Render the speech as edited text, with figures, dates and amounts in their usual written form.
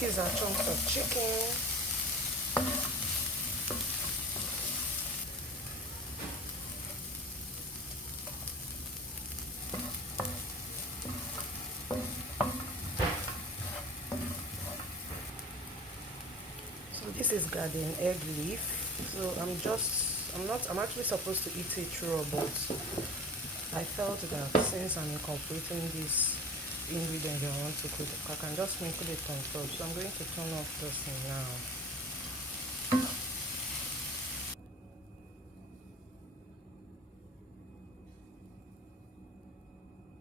These are chunks of chicken. So this is garden egg leaf. So I'm actually supposed to eat it raw, but I felt that since I'm incorporating this ingredient I want to cook, I can just sprinkle it on top. So I'm going to turn off this thing now.